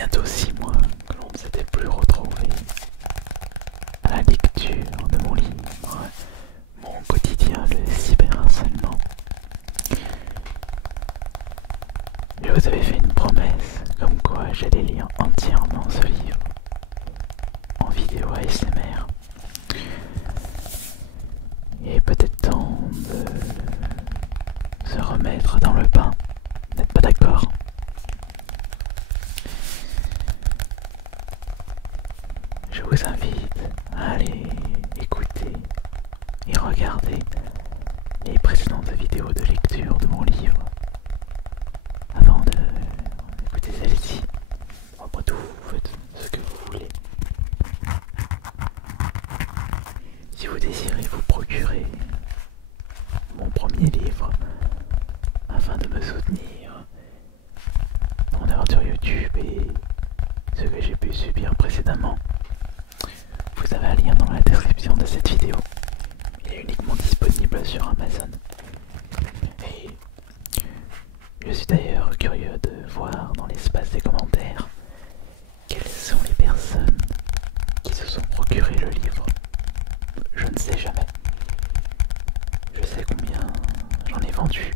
bientôt 6 mois que l'on ne s'était plus retrouvé à la lecture de mon livre, mon quotidien, le cyberharcèlement. Je vous avais fait une promesse comme quoi j'allais lire entièrement ce livre en vidéo ASMR. Il est peut-être temps de se remettre dans le bain. N'êtes pas d'accord? Je vous invite à aller écouter et regarder les précédentes vidéos de lecture de mon livre avant d'écouter celle-ci. Après tout, vous faites ce que vous voulez. Si vous désirez vous procurer mon premier livre afin de me soutenir dans mon aventure YouTube et ce que j'ai pu subir précédemment, vous avez un lien dans la description de cette vidéo. Il est uniquement disponible sur Amazon. Et je suis d'ailleurs curieux de voir dans l'espace des commentaires quelles sont les personnes qui se sont procurées le livre. Je ne sais jamais. Je sais combien j'en ai vendu,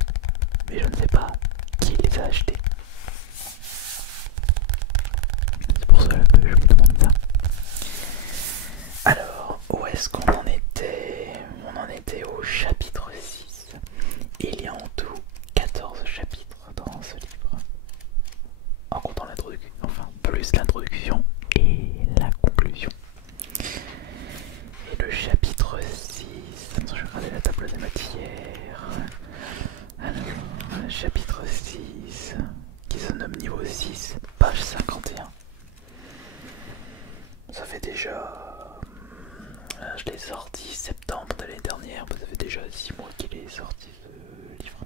mais je ne sais pas qui les a achetés. C'est pour cela que je vous demande ça. Alors, où est-ce qu'on en était? On en était au chapitre 6. Il y a en tout 14 chapitres dans ce livre. En comptant l'introduction, enfin plus l'introduction et la conclusion. Et le chapitre 6, attention, je vais regarder la table des matières. Alors, le chapitre 6, qui se nomme niveau 6, page 51. Ça fait déjà... je l'ai sorti septembre de l'année dernière, ça fait déjà 6 mois qu'il est sorti ce livre.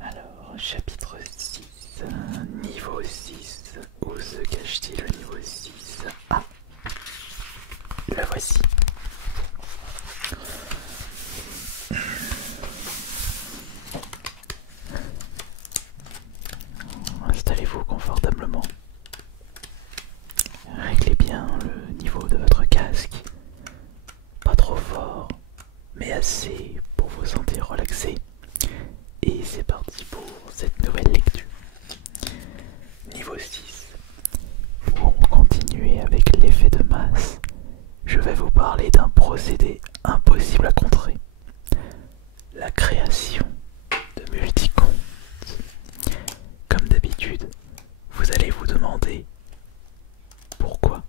Alors, chapitre 6, niveau 6, où se cache-t-il le niveau 6? Ah, le voici. Installez-vous confortablement. Réglez bien le niveau de votre casque. Pas trop fort, mais assez pour vous sentir relaxé. Et c'est parti pour cette nouvelle lecture. Niveau 6. Pour continuer avec l'effet de masse, je vais vous parler d'un procédé impossible à contrer. La création de multicomptes. Comme d'habitude, vous allez vous demander pourquoi.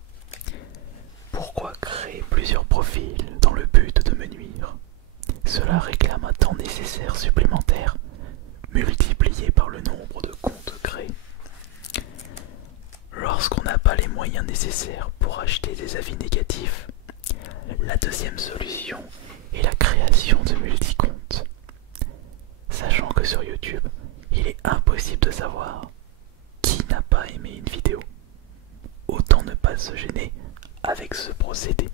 Pourquoi créer plusieurs profils dans le but de me nuire? Cela réclame un temps nécessaire supplémentaire, multiplié par le nombre de comptes créés. Lorsqu'on n'a pas les moyens nécessaires pour acheter des avis négatifs, la deuxième solution est la création de multicomptes. Sachant que sur YouTube, il est impossible de savoir qui n'a pas aimé une vidéo. Autant ne pas se gêner avec ce procédé.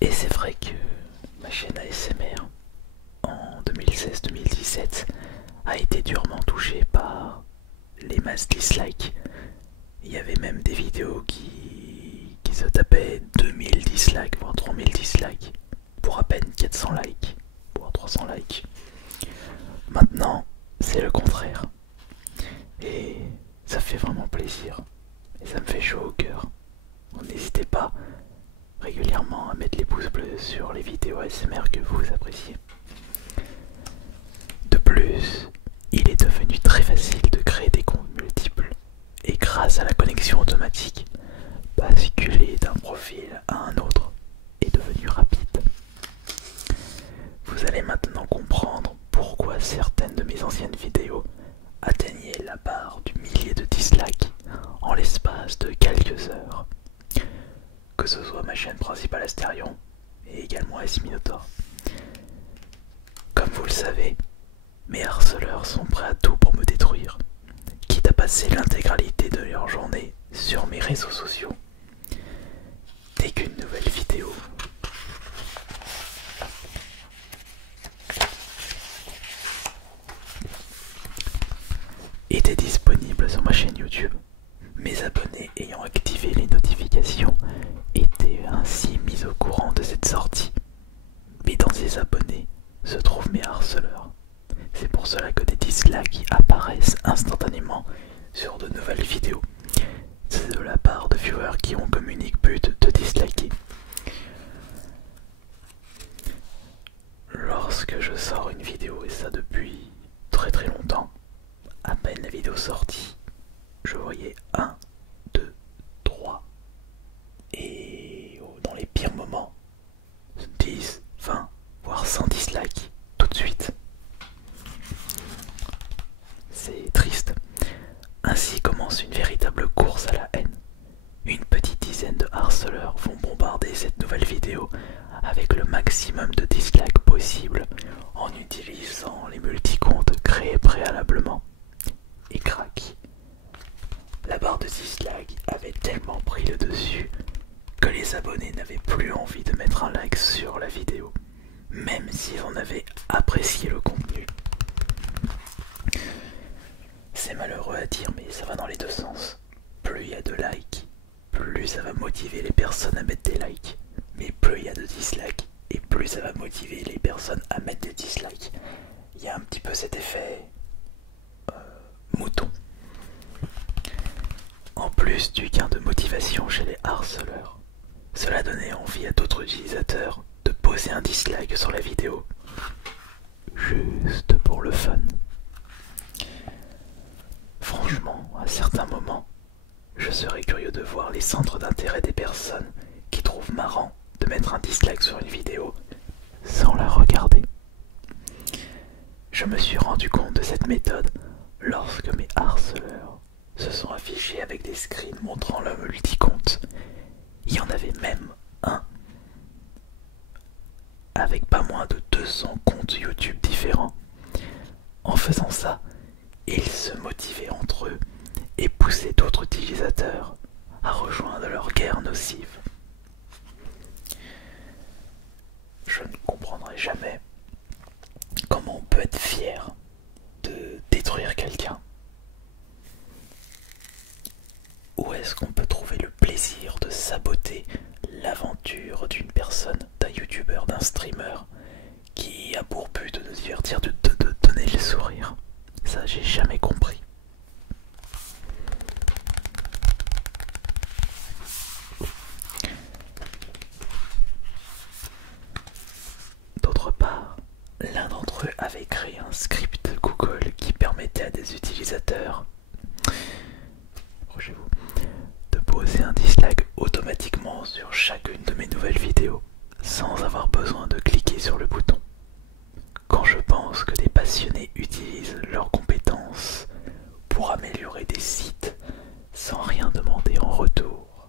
Et c'est vrai que ma chaîne ASMR en 2016-2017 a été durement touchée par les masses dislikes. Il y avait même des vidéos qui se tapaient 2000 dislikes, voire 3000 dislikes, pour à peine 400 likes, voire 300 likes. Maintenant, c'est le contraire. Et ça fait vraiment plaisir. Et ça me fait chaud au cœur. N'hésitez pas régulièrement à mettre les pouces bleus sur les vidéos ASMR que vous appréciez. De plus, il est devenu très facile de créer des comptes multiples. Et grâce à la connexion automatique, basculer d'un profil à un autre est devenu rapide. Vous allez maintenant comprendre pourquoi certaines de mes anciennes vidéos atteignaient la barre du millier de dislikes en l'espace de quelques heures. Que ce soit ma chaîne principale Asterion et également Asminotaur. Comme vous le savez, mes harceleurs sont prêts à tout pour me détruire, quitte à passer l'intégralité de leur journée sur mes réseaux sociaux. Dès qu'une nouvelle vidéo était disponible sur ma chaîne YouTube. Mes abonnés ayant activé les notifications étaient ainsi mis au courant de cette sortie. Mais dans ces abonnés se trouvent mes harceleurs. C'est pour cela que des dislikes apparaissent instantanément sur de nouvelles vidéos. C'est de la part de viewers qui ont comme unique but de disliker. Lorsque je sors une vidéo, et ça depuis très longtemps, à peine la vidéo sortie, je voyais 1, 2, 3 et dans les pires moments 10, 20, voire 100 dislikes tout de suite. C'est triste. Ainsi commence une véritable course à la haine. Une petite dizaine de harceleurs vont bombarder cette nouvelle vidéo avec le maximum de dislikes possible en utilisant les multicomptes créés préalablement. Et crac, la barre de dislikes avait tellement pris le dessus que les abonnés n'avaient plus envie de mettre un like sur la vidéo, même s'ils en avaient apprécié le contenu. C'est malheureux à dire, mais ça va dans les deux sens. Plus il y a de likes, plus ça va motiver les personnes à mettre des likes. Mais plus il y a de dislikes, et plus ça va motiver les personnes à mettre des dislikes. Il y a un petit peu cet effet mouton. En plus du gain de motivation chez les harceleurs, cela donnait envie à d'autres utilisateurs de poser un dislike sur la vidéo, juste pour le fun. Franchement, à certains moments, je serais curieux de voir les centres d'intérêt des personnes qui trouvent marrant de mettre un dislike sur une vidéo sans la regarder. Je me suis rendu compte de cette méthode lorsque mes harceleurs se sont affichés avec des screens montrant leur multicompte. Il y en avait même un avec pas moins de 200 comptes YouTube différents. En faisant ça, ils se motivaient entre eux et poussaient d'autres utilisateurs à rejoindre leur guerre nocive. Je ne comprendrai jamais comment on peut être fier de détruire quelqu'un. Où est-ce qu'on peut trouver le plaisir de saboter l'aventure d'une personne, d'un youtubeur, d'un streamer qui a pour but de nous divertir, de donner le sourire? Ça, j'ai jamais compris. D'autre part, l'un d'entre eux avait créé un script Google qui permettait à des utilisateurs, approchez-vous, de poser un dislike automatiquement sur chacune de mes nouvelles vidéos, sans avoir besoin de cliquer sur le bouton. Quand je pense que des passionnés utilisent leurs compétences pour améliorer des sites sans rien demander en retour,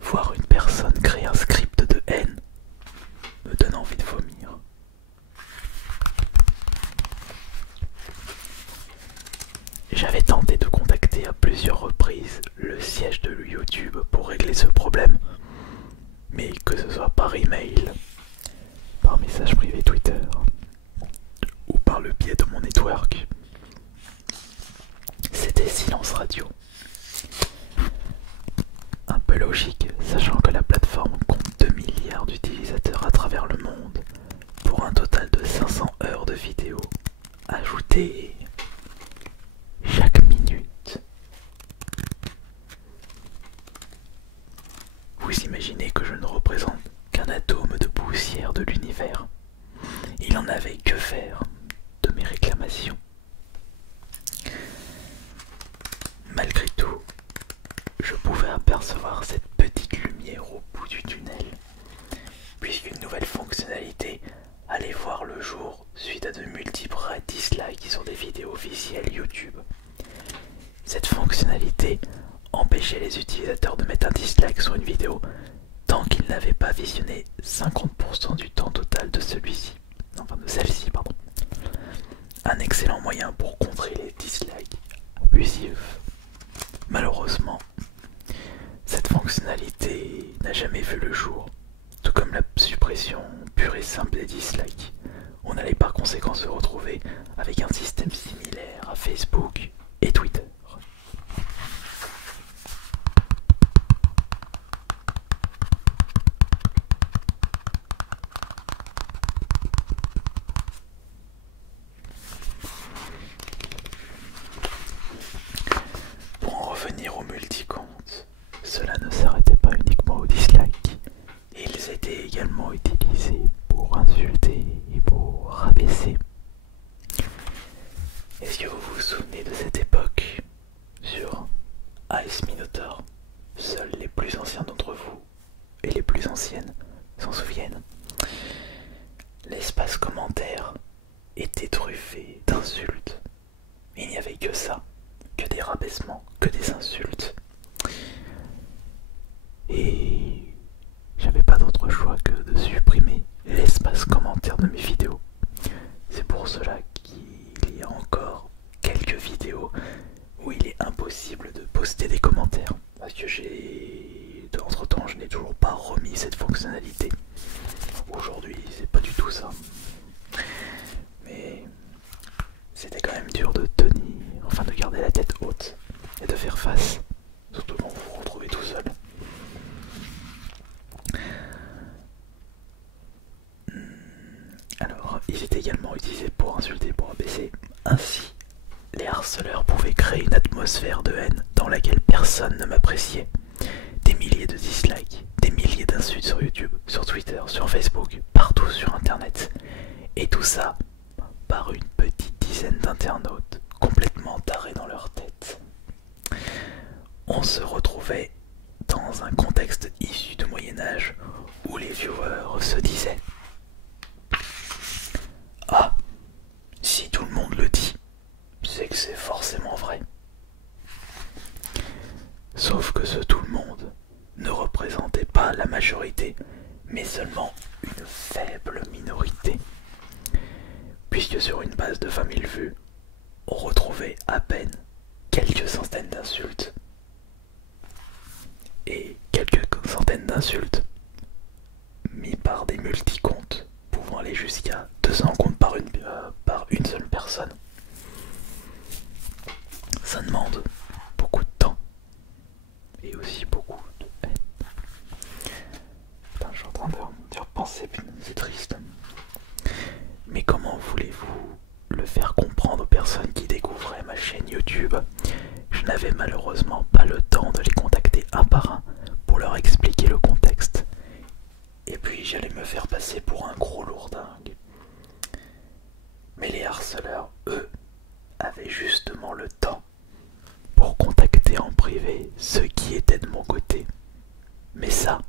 voir une personne créer un script de haine me donne envie de vomir. J'avais tenté de contacter à plusieurs reprises le siège de YouTube pour régler ce problème, mais que ce soit par email, par message privé Twitter ou par le biais de mon network, c'était silence radio. Un peu logique, sachant que la plateforme compte 2 milliards d'utilisateurs à travers le monde, pour un total de 500 heures de vidéos ajoutées chaque minute. Vous imaginez que je ne représente qu'un atome de poussière de l'univers. Il en avait que faire de mes réclamations. Malgré tout, je pouvais apercevoir cette petite lumière au bout du tunnel, puisqu'une nouvelle fonctionnalité allait voir le jour suite à de multiples dislikes sur des vidéos officielles YouTube. Cette fonctionnalité empêchait les utilisateurs de mettre un dislike sur une vidéo tant qu'ils n'avaient pas visionné 50% du temps total de celui-ci. Enfin de celle-ci, pardon. Un excellent moyen pour contrer les dislikes abusifs. Malheureusement, cette fonctionnalité n'a jamais vu le jour, tout comme la suppression pure et simple des dislikes. On allait par conséquent se retrouver avec un système similaire à Facebook et Twitter. Est-ce que vous vous souvenez de cette époque sur Ice Minotaur? Seuls les plus anciens d'entre vous et les plus anciennes s'en souviennent. L'espace commentaire était truffé d'insultes. Il n'y avait que ça, que des rabaissements, que des insultes. Et j'avais pas d'autre choix que de supprimer l'espace commentaire de mes vidéos. C'est pour cela qu'il y a encore quelques vidéos où il est impossible de poster des commentaires. Parce que entre temps, je n'ai toujours pas remis cette fonctionnalité. Aujourd'hui, c'est pas du tout ça. Mais c'était quand même dur de tenir, enfin de garder la tête haute et de faire face. Surtout quand vous vous retrouvez tout seul. Alors, il est également utilisé pour insulter, pour abaisser. Ainsi, les harceleurs pouvaient créer une atmosphère de haine dans laquelle personne ne m'appréciait. Des milliers de dislikes, des milliers d'insultes sur YouTube, sur Twitter, sur Facebook, partout sur Internet. Et tout ça par une petite dizaine d'internautes complètement tarés dans leur tête. On se retrouvait dans un contexte issu du Moyen-Âge où les viewers se disaient: ah, si tout le monde le dit, c'est que c'est forcément vrai. Sauf que ce tout le monde ne représentait pas la majorité, mais seulement une faible minorité. Puisque sur une base de 20 000 vues, on retrouvait à peine quelques centaines d'insultes. Et quelques centaines d'insultes mis par des multi-comptes pouvant aller jusqu'à 200 comptes par une seule personne. Ça demande beaucoup de temps et aussi beaucoup de haine. Putain, je suis en train de repenser, c'est triste. Mais comment voulez-vous le faire comprendre aux personnes qui découvraient ma chaîne YouTube? Je n'avais malheureusement pas le temps de les contacter un par un pour leur expliquer le contexte. Et puis j'allais me faire passer pour un gros lourdingue. Mais les harceleurs, eux, avaient justement le temps pour contacter en privé ceux qui étaient de mon côté. Mais ça,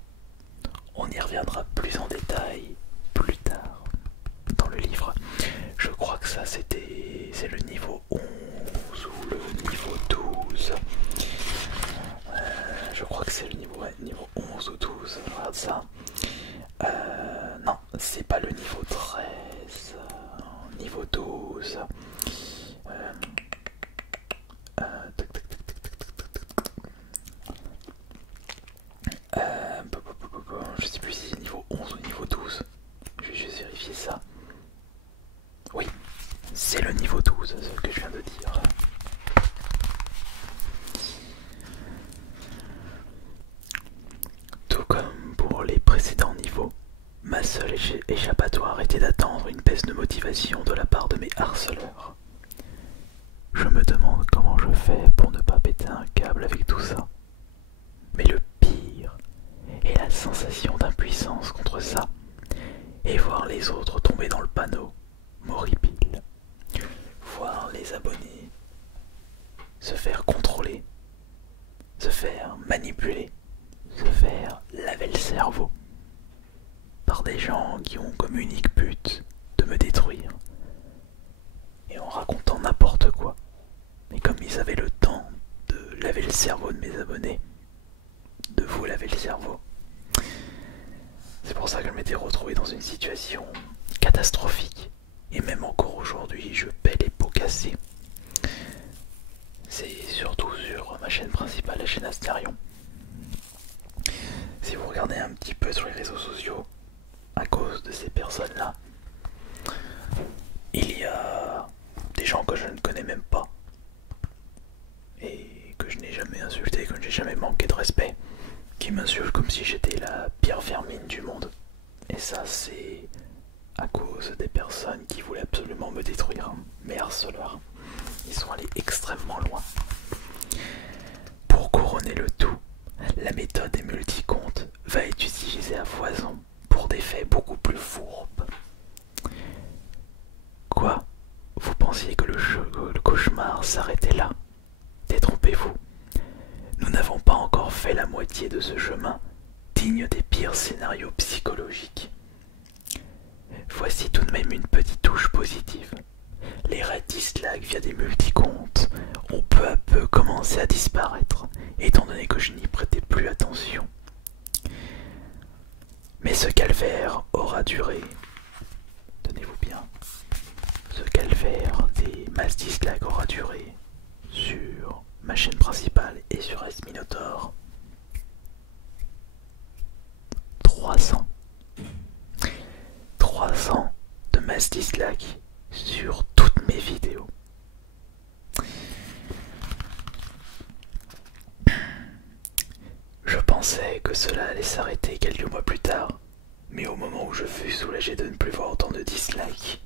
on y reviendra plus en détail plus tard dans le livre. Je crois que ça c'est le niveau 11 ou le niveau 12. Je crois que c'est le niveau 11 ou 12. Regarde ça. Non, c'est pas le niveau 13. Niveau 12. Je sais plus si c'est niveau 11 ou niveau 12. Je vais juste vérifier ça. Oui, c'est le niveau 12, ce que je viens de dire. Tout comme pour les précédents niveaux, ma seule échappatoire était d'attendre une baisse de motivation de la part de mes harceleurs. Je me demande comment je fais pour ne pas péter un câble avec tout ça. Mais le pire est la sensation d'impuissance contre ça, et voir les autres tomber dans le panneau m'horripile. Voir les abonnés se faire contrôler, se faire manipuler, se faire laver le cerveau par des gens qui ont comme unique but de me détruire, et en racontant n'importe quoi. Mais comme ils avaient le temps de laver le cerveau de mes abonnés, de vous laver le cerveau, c'est pour ça que je m'étais retrouvé dans une situation catastrophique. Et même encore aujourd'hui, je paie les pots cassés. C'est surtout sur ma chaîne principale, la chaîne Astarion. Si vous regardez un petit peu sur les réseaux sociaux, à cause de ces personnes-là, il y a des gens que je ne connais même pas et que je n'ai jamais insulté, que je n'ai jamais manqué de respect, qui m'insultent comme si j'étais la pire vermine du monde. Et ça, c'est à cause des personnes qui voulaient absolument me détruire, mes harceleurs. Ils sont allés extrêmement loin. Pour couronner le tout, la méthode des multicomptes va être utilisée à foison pour des faits beaucoup plus fourbes. Quoi? Vous pensiez que le s'arrêter là. Détrompez-vous, nous n'avons pas encore fait la moitié de ce chemin, digne des pires scénarios psychologiques. Voici tout de même une petite touche positive. Les raids dislike via des multicomptes ont peu à peu commencé à disparaître, étant donné que je n'y prêtais plus attention. Mais ce calvaire aura duré. Tenez-vous bien. Ce calvaire des mass dislikes aura duré sur ma chaîne principale et sur S-Minotaur 3 ans. 3 ans de mass dislikes sur toutes mes vidéos. Je pensais que cela allait s'arrêter quelques mois plus tard, mais au moment où je fus soulagé de ne plus voir autant de dislikes,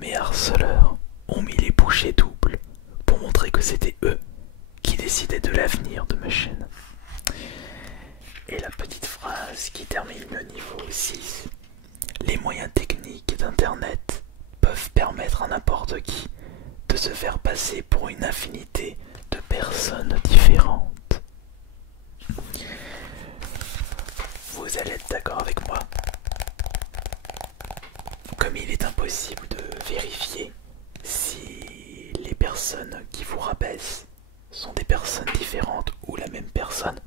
mes harceleurs ont mis les bouchées doubles pour montrer que c'était eux qui décidaient de l'avenir de ma chaîne. Et la petite phrase qui termine le niveau 6. Les moyens techniques d'internet peuvent permettre à n'importe qui de se faire passer pour une infinité de personnes différentes. Vous allez être d'accord avec moi. Comme il est impossible de vérifier si les personnes qui vous rabaissent sont des personnes différentes ou la même personne,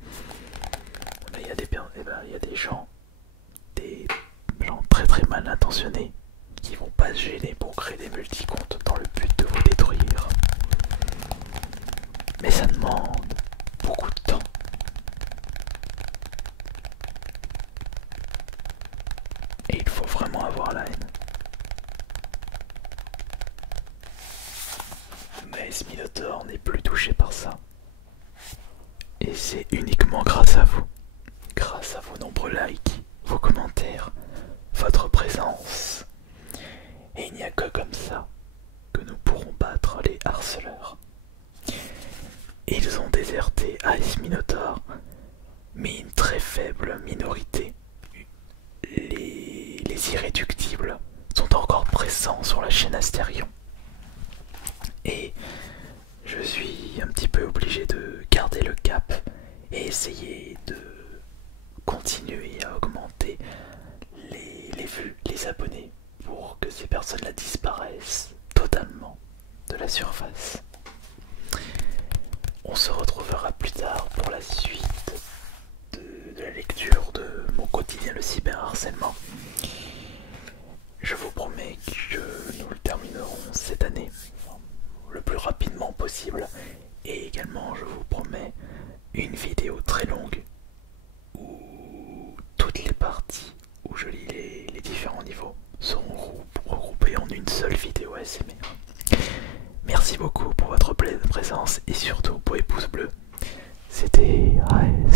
il y a des gens très très mal intentionnés qui vont pas se gêner pour créer des multicomptes dans le but de vous détruire. Mais ça demande beaucoup de temps. Et il faut vraiment avoir la haine. Mais S-Minotaur n'est plus touché par ça. Et c'est uniquement grâce à vous. Grâce à vos nombreux likes, vos commentaires, votre présence. Et il n'y a que comme ça que nous pourrons battre les harceleurs. Ils ont déserté Ice Minotaur, mais une très faible minorité. Les irréductibles sont encore présents sur la chaîne Astérion. Et je suis un petit peu obligé de garder le cap et essayer de continuer à augmenter les vues, les abonnés, pour que ces personnes-là disparaissent totalement de la surface. On se retrouvera plus tard pour la suite de la lecture de mon quotidien, le cyberharcèlement. Je vous promets que nous le terminerons cette année, le plus rapidement possible. Et également, je vous promets une vidéo très longue où toutes les parties où je lis les différents niveaux seront regroupées en une seule vidéo ASMR. Merci beaucoup pour votre présence et surtout pour les pouces bleus. C'était AS.